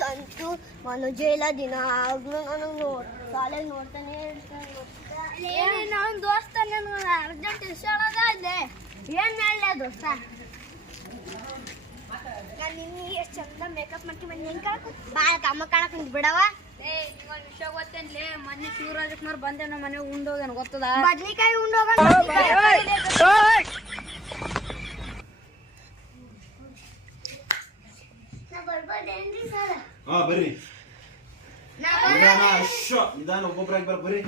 ಸಂತು ಮನೋಜ ಎಲ್ಲ ದಿನ ಆಗ್ಲೂ ನನಗೆ ಕಾಲೇಜ್ ನೋಡ್ತಾನೆ ಇರ್ತಾನೆ. ನನ್ನ ದೋಸ್ತ ನನಗೆ ಅರ್ಜೆಂಟ್ ಇಷ್ಟದ ಇದೆ ಏನು ಮಾಡಲ ದೋಸ್ತ. ನಾನು ನಿನ್ನೆ ಎಷ್ಟು ಚಂದ ಮೇಕಪ್ ಮಾಡ್ಕೊಂಡು ಬಂದು ಹೆಂಗೆ ಕಾಣಕ್ಕೆ ಭಾಳ ಕಮ್ಮ ಕಾಣಕ್ಕೆ ಕುಂತು ಬಿಡವ. ನಿಂಗೊಂದು ವಿಷಯ ಗೊತ್ತೇನ್ಲಿ, ಮೊನ್ನೆ ಶಿವರಾಜಕುಮಾರ್ ಬಂದೆ ನಮ್ಮ ಮನೆಗೆ ಉಂಡೋಗೇನು ಗೊತ್ತದ? ಬದ್ನಿಕಾಯಿ ಉಂಡೋಗ ಬರ್ಬೋದೇನ್ರಿ ಸರ್? ಬರ್ರಿ ನಿಧಾನ ಒಬ್ಬೊಬ್ಬರಾಗಿ ಬರ್ರಿ.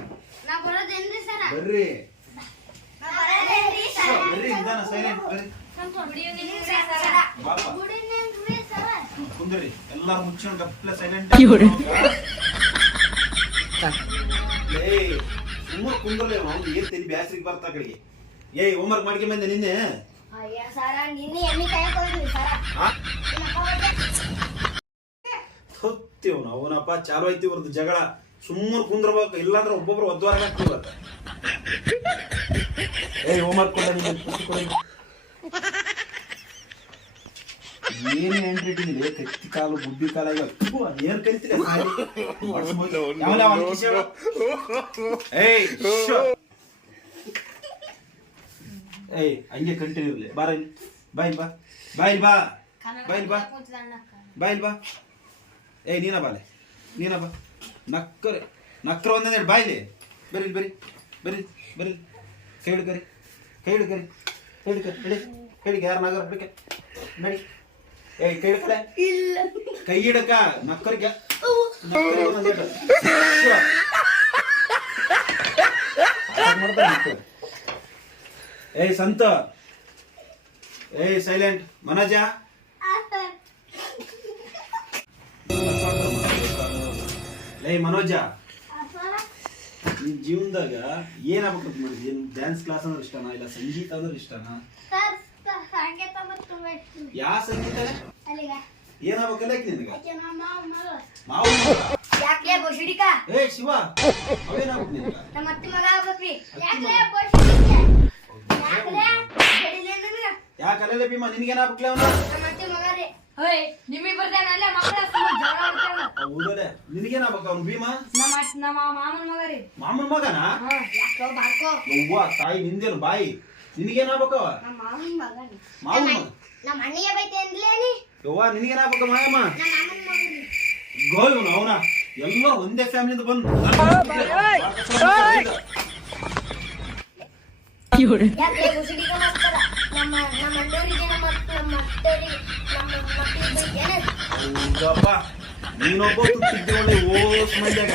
ನಾ ಬರೋದೇನ್ರಿ ಸರ್? ಬರ್ರಿ ಬರೋದೇನ್ರಿ ಸರ್? ಬರ್ರಿ ನಿಧಾನ ಸೈಲೆಂಟ್ ಬರ್ರಿ. ಕುಂದ್ರಿ ಎಲ್ಲಾರು ಮುಚ್ಚಿನ ಗಪ್ಲೆ ಸೈಲೆಂಟ್. ಸುಮ್ಮನೆ ಕುಂದ್ರಲ್ಲ ಅವ್ನು ಏನ್ ತಲಿ ಬ್ಯಾಸ್ರಿಗೆ ಬರ್ತಾ ಕಡೆಗೆ. ಹೋಮ್ವರ್ಕ್ ಮಾಡ್ಕೊಂಬಂದೆ ನಿನ್ನೆ? ಅಯ್ಯ ಸರ ನಿನ್ನೆ ಎಮ್ಮಿ ಕಾಯಕ್ ಹೋದ್ರಿ ಸರ. ಹೊತ್ತೇವ್ ಅವನಪ್ಪ ಚಾಲು ಐತಿ ಇವ್ರದ್ದು ಜಗಳ. ಸುಮ್ಮನೆ ಕುಂದ್ರಬೇಕು, ಇಲ್ಲಾಂದ್ರೆ ಒಬ್ಬೊಬ್ರು ಒದ್ವಾರ ಆಗ್ತೀವ. ಹೋಮ್ವರ್ಕ್ ಕೊಡ ಏನ್ ಎಂಟ್ರಿ ಇಟ್ಟಿದ್ದೀರಿ? ಕತ್ತಿ ಕಾಲು ಬುದ್ಧಿ ಕಾಲ ಏನ್ ಕರಿತೀರಿ? ಹಂಗೆ ಕಂಟಿನ್ಯೂ ಇರ್ಲಿ. ಬಾರ ಇಲ್ಲಿ ಬಾಯ್ ಬಾ ಬಾಯ್ ಬಾ ಬಾಯ್ ಬಾ ಬಾಯ್ ಬಾ. ನೀನ ಬಾಲೆ ನೀನ ಬಾ. ನಕ್ಕರ ಒಂದೇ ಬಾಯ್ಲಿ. ಬರ್ರಿ ಬರ್ರಿ ಬರ್ರಿ ಬರ್ರಿ. ಕೈ ಹಿಡ್ಕರಿ ಕೈ ಹಿಡ್ಕರಿ ಕೈ ಹಿಡ್ಕರಿ ಕೈಗೆ ಯಾರು ನಗರ ಬಿಡಕ್ಕೆ ನಡಿ. ಕೈ ಹಿಡ್ಕಲೆ ಕೈ ಹಿಡಕ ನಕ್ಕರಿಗೆ ಸಂತ. ಸೈಲೆಂಟ್. ಮನೋಜ ಮನೋಜ ನಿನ್ ಜೀವನದಾಗ ಏನಾಗ್ಬೇಕಂತ ಮಾಡಿದ್ವಿ? ಏನ್ ಡ್ಯಾನ್ಸ್ ಕ್ಲಾಸ್ ಅಂದ್ರೆ ಇಷ್ಟನಾ, ಇಲ್ಲ ಸಂಗೀತ ಅಂದ್ರೆ ಇಷ್ಟನಾ? ಯಾ ಸಂಗೀತ ಏನಾಗ್ಬೇಕಲ್ಲ ನಿನಗ? ಶಿವ ಅವೇನಾಗ್ಬೇಕು ನಿನಗ? ಯಾಕಲ್ಲ ಭೀಮಾ ನಿನ್ಗೇನಾಗ್ಬೇಕಲ್ಲ ಅವನ? ನಿನಗೇನಾಗ್ಬೇಕ ಅವ್ನು ಭೀಮಾ? ಮಾಮನ ಮಗ ರೀ. ಮಾಮನ ಮಗನಾ? ಅವ್ವ ತಾಯಿ ನಿಂದೇನು ಬಾಯಿ. ನಿನಗೇನಾಗ್ಬೇಕವ? ಮಾವನ ಮಗ. ಯವ್ವ ನಿನಗೇನಾಗ್ಬೇಕ ಮಾಯಮ್ಮ? ಗೋಯ್ವನು ಅವನ ಎಲ್ಲ ಒಂದೇ ಫ್ಯಾಮಿಲಿಯಿಂದ ಬಂದು ನೀನೊಬ್ಬ ತುಟ್ಟಿದ್ದೆ ಒಳ್ಳೆ ಓಸ್ ಮಂಡ್ಯಾಗ.